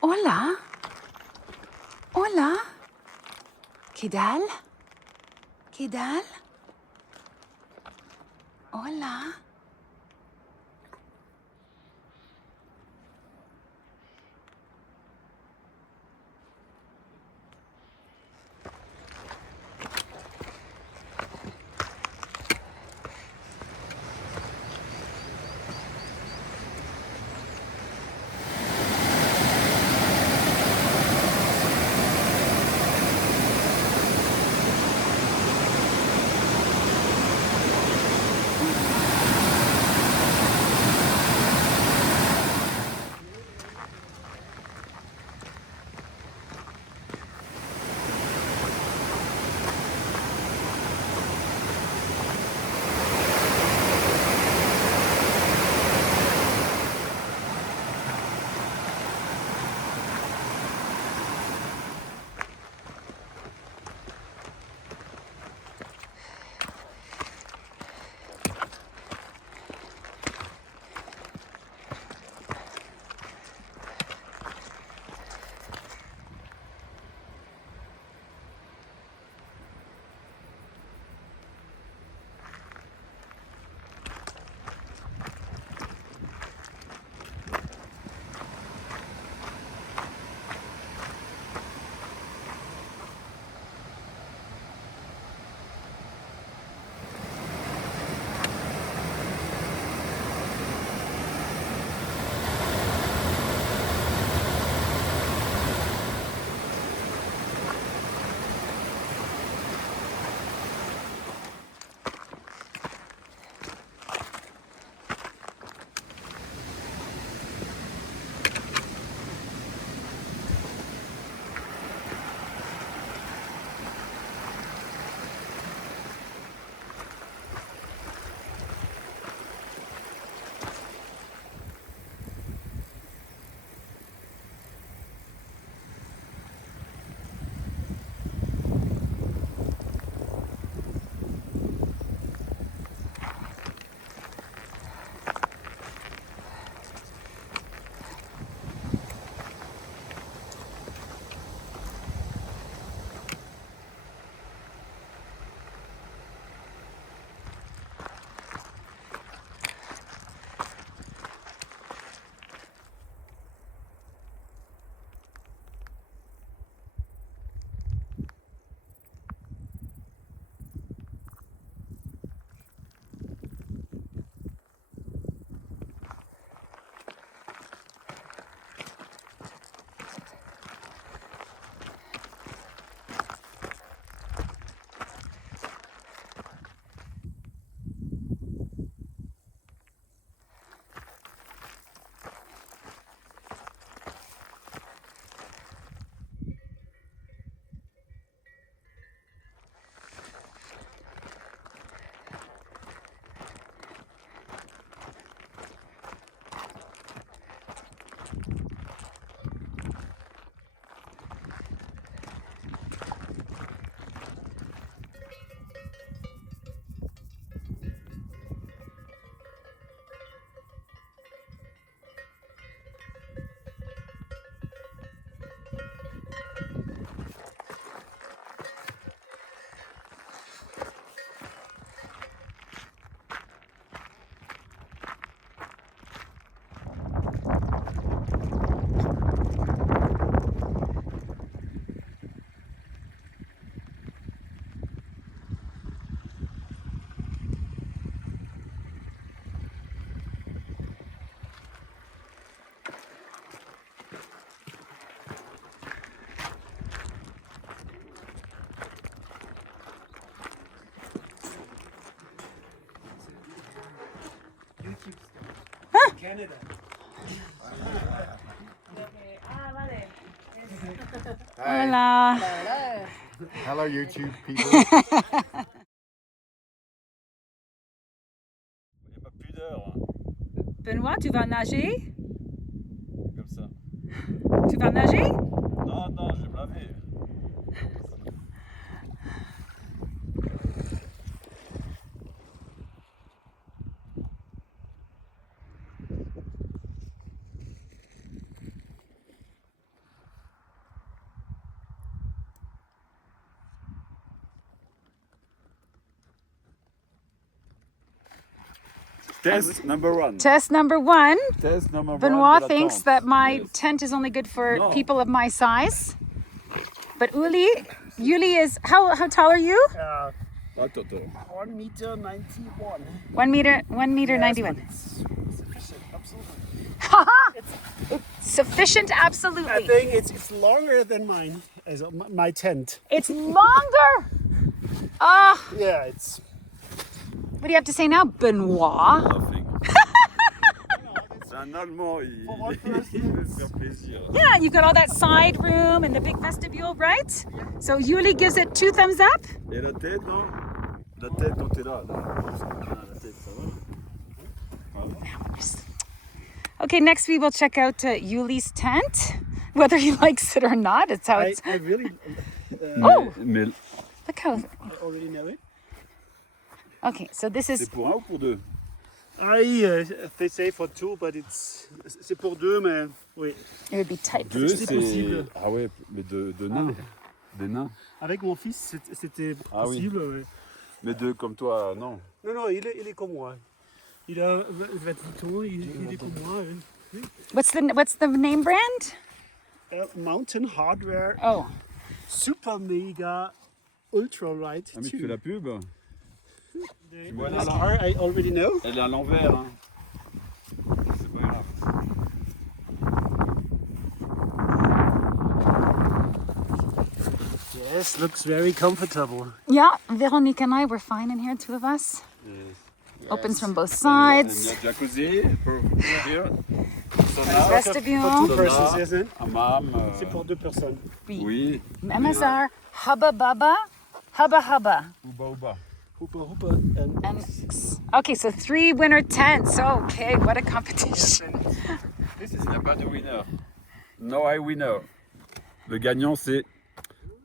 Hola. Hola. ¿Qué tal? ¿Qué tal? Hola. Canada. Hola. Hello, YouTube people. Il n'y a pas plus d'heures. Benoît, tu vas nager? Comme ça. Tu vas nager? Non, non, je vais me laver. Test number one. Test number one. Test number one. Benoit de la thinks tente. that my Yes. tent is only good for No. people of my size. But Yuli is, how tall are you? Attends. 1 meter 91. 1 meter, 91. Sufficient, absolutely. It's sufficient, absolutely. I think it's longer than mine, as my tent. It's longer. Ah, Yeah, it's. what do you have to say now, Benoit? Nothing. C'est un Allemand, il veut se faire plaisir. Yeah, you've got all that side room and the big vestibule, right? So Yuli gives it 2 thumbs up. Et la tête, non? La tête, quand t'es là. La tête, ça va? Okay, next we will check out Yuli's tent, whether he likes it or not. It's how it's. I really. Oh, Mais look how. I already know it. Okay, so this is. c'est pour un ou pour deux? They say for 2, but c'est pour 2, mais oui. It would be tight. Deux, c'est possible. Ah ouais, mais de nains. Des nains. Avec mon fils, c'était Ah oui. possible. Ouais. Mais deux comme toi, non. Non, il est comme moi. Il a 28 ans, il est comme moi. Oui. What's the name brand? Mountain Hardware, Oh, super mega ultra light. Ah mais tu fais la pub? The vois là, star, I already know. Elle est à l'envers, hein. C'est pas grave. Yes, looks very comfortable. yeah. Veronique and I were fine in here, 2 of us. Opens from both sides. Il y a jacuzzi pour here. Vestibule. For 2 Sauna, persons, yes, hein? hammam. C'est pour 2 personnes. Oui. MSR, Hubba Bubba, Hubba Hubba. Ouba. Hooper, and And okay, so 3 winner tents. Okay, what a competition. Il n'y a pas de winner. No I winner. Le gagnant, c'est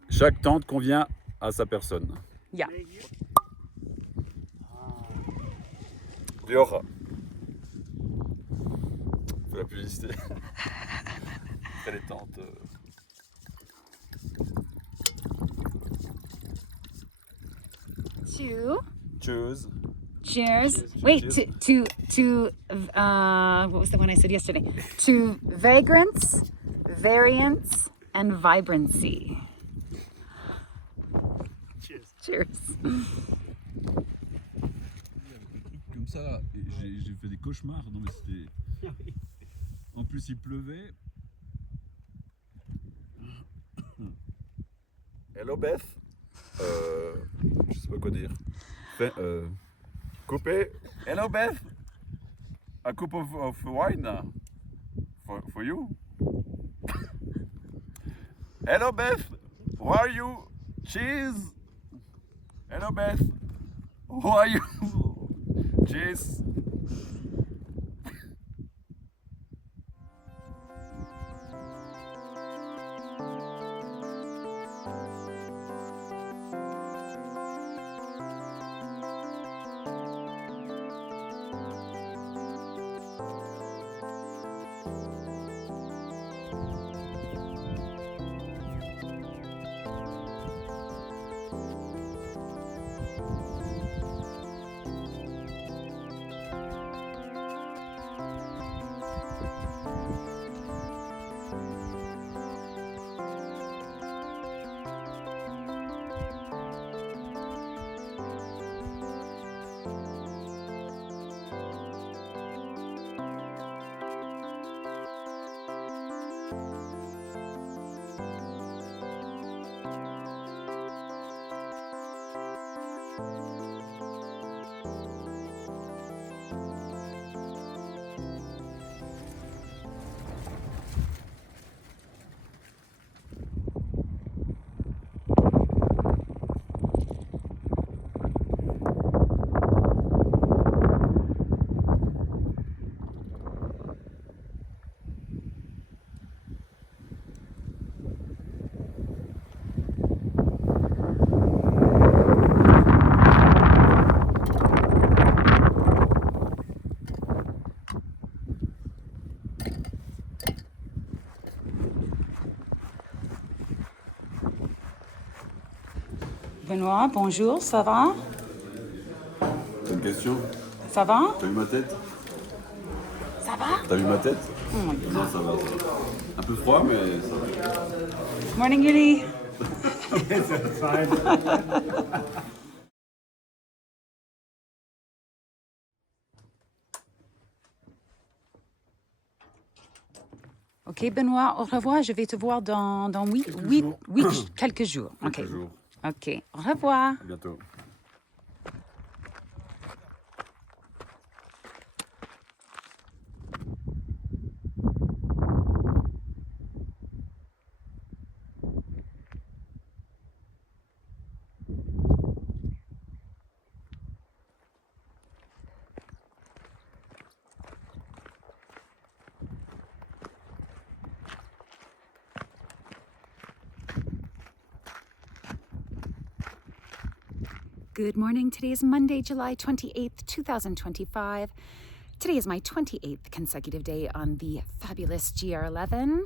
chaque tente convient à sa personne. Yeah. Dior. Faut la publicité. Après les tentes. Two. Cheers. Cheers. Wait, to what was the one I said yesterday? To Vagrants, Variants, and Vibrancy. cheers. Cheers. Comme ça, là, j'ai fait des cauchemars. Non mais c'était. En plus, il pleuvait. Hello Beth. Je sais pas quoi dire. Coupé. Hello Beth. A cup of wine for you. Hello Beth. How are you? Cheese. Hello Beth. How are you? Cheese. Benoît, bonjour, ça va? T'as une question? Ça va? T'as vu ma tête? Ça va? T'as vu ma tête? Oh my God. Non, ça va. Un peu froid, mais ça va. Morning, Yuli. That's fine. Ok, Benoît, au revoir. Je vais te voir dans quelques jours. Ok. Quelques jours. Ok, au revoir. À bientôt. Good morning. Today is Monday, July 28th, 2025. Today is my 28th consecutive day on the fabulous GR11.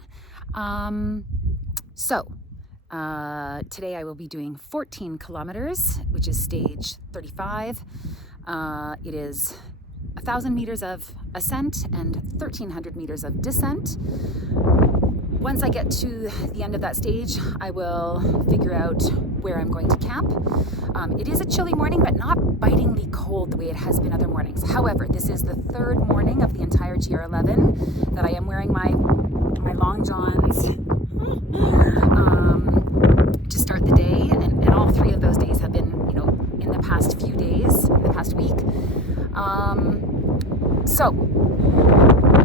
Today I will be doing 14 kilometers, which is stage 35. It is 1,000 meters of ascent and 1,300 meters of descent. Once I get to the end of that stage, I will figure out where I'm going to camp. It is a chilly morning, but not bitingly cold the way it has been other mornings. However, this is the third morning of the entire GR11 that I am wearing my long johns to start the day, and all three of those days have been, in the past few days, in the past week.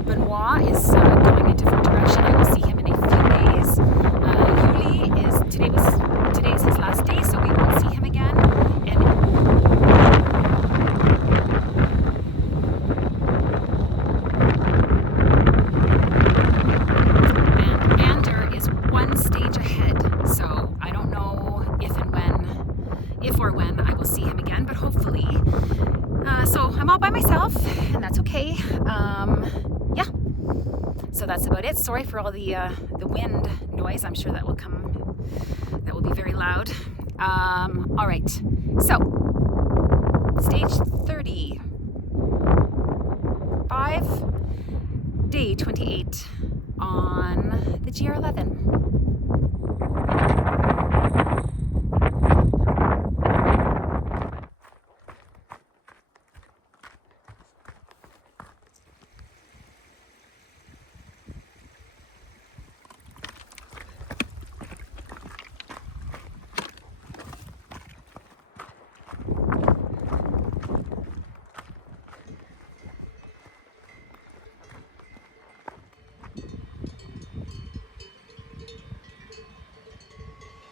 Benoit is going a different direction. I will see him in a few days. Yuli today is his last day, so we won't see him again. And Andorra is one stage ahead, so I don't know if or when I will see him again, but hopefully. So I'm all by myself, and that's okay. Yeah. So that's about it. Sorry for all the wind noise. I'm sure that will be very loud. All right. So stage 35, day 28 on the GR11.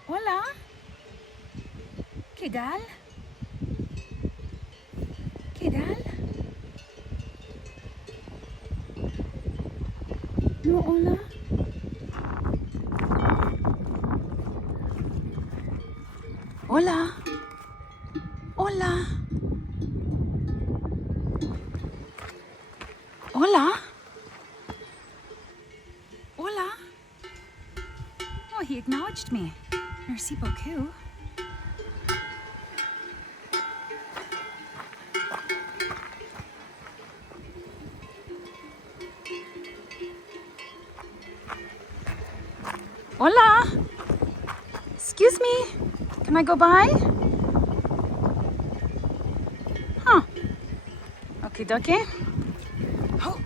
Hola. ¿Qué tal? ¿Qué tal? No, hola. Hola. Hola. Hola. Hola. Oh, he acknowledged me. Merci beaucoup. Hola. Excuse me. Can I go by? Huh. Okie dokie. Oh.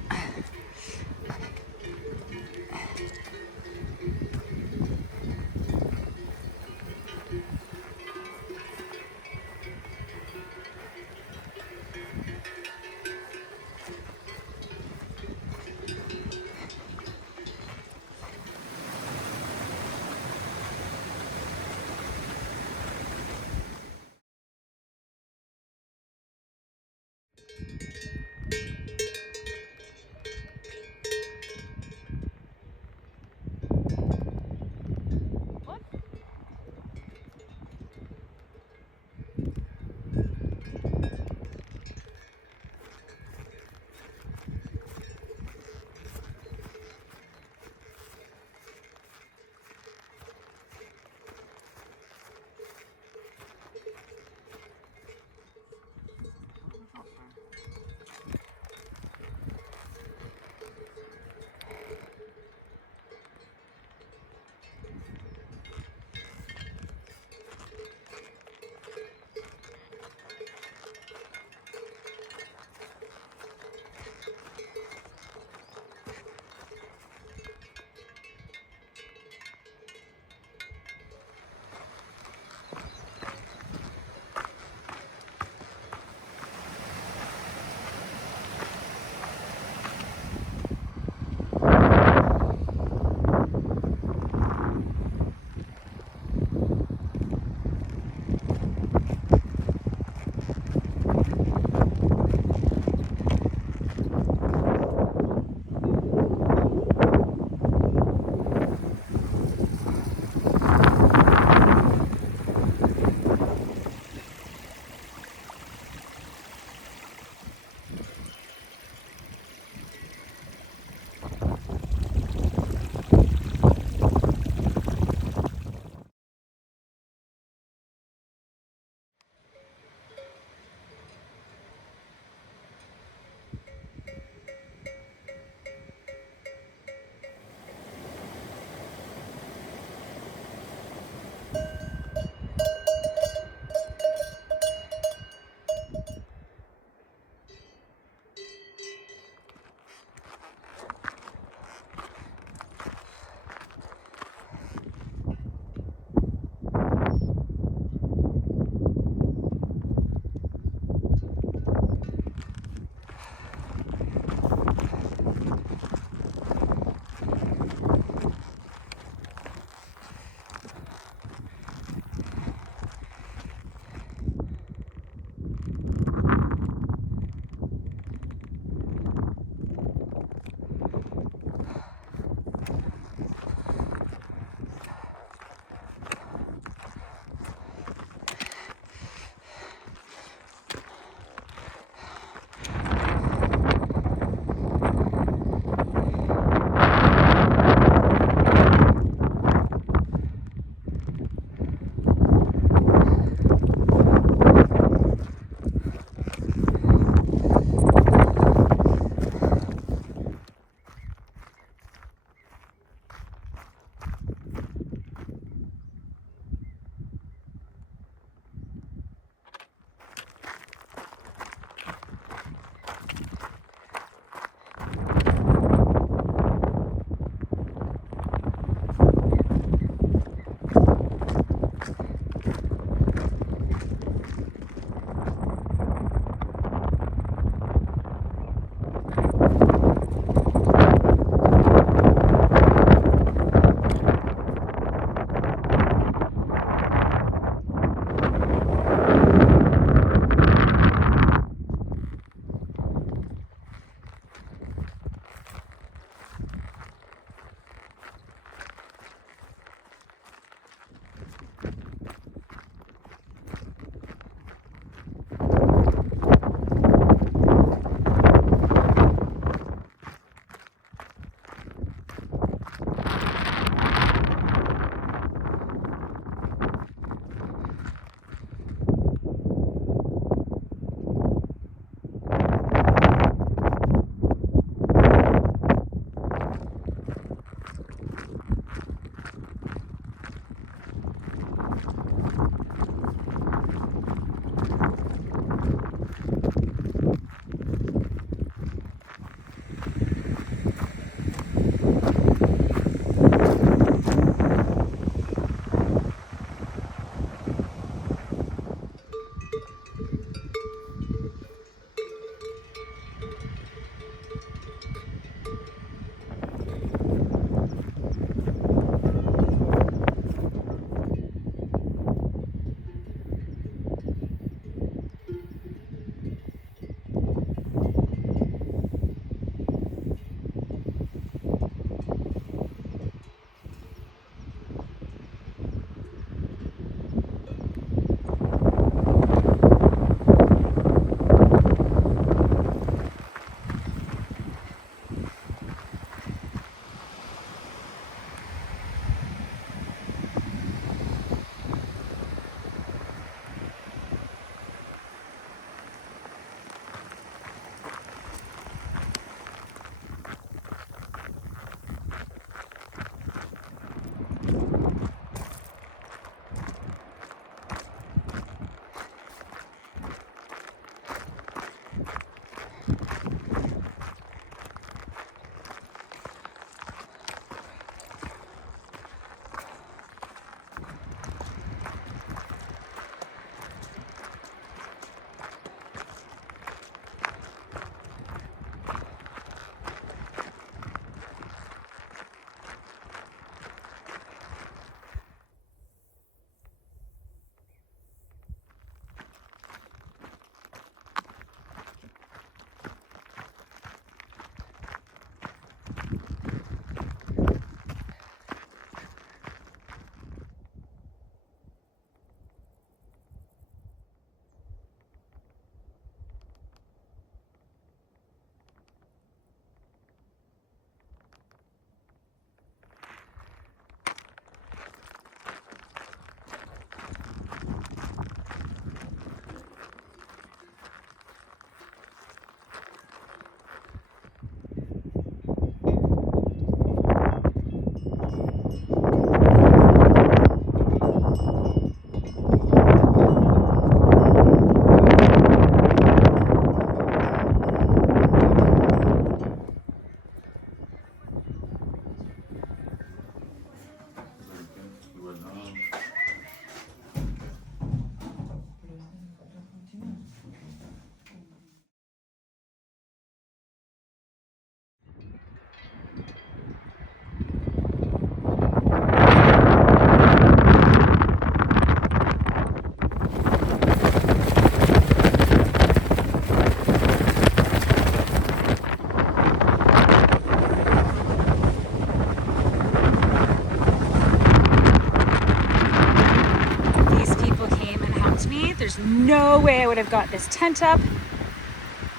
There's no way I would have got this tent up.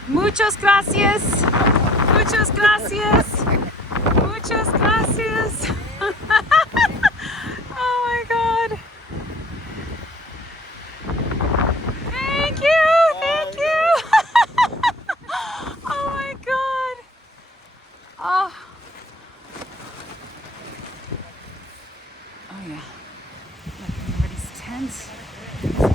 Muchas gracias. Muchas gracias. Muchas gracias. Oh my God. Thank you. Thank you. Oh my God. Oh. Oh yeah. Look, everybody's tent.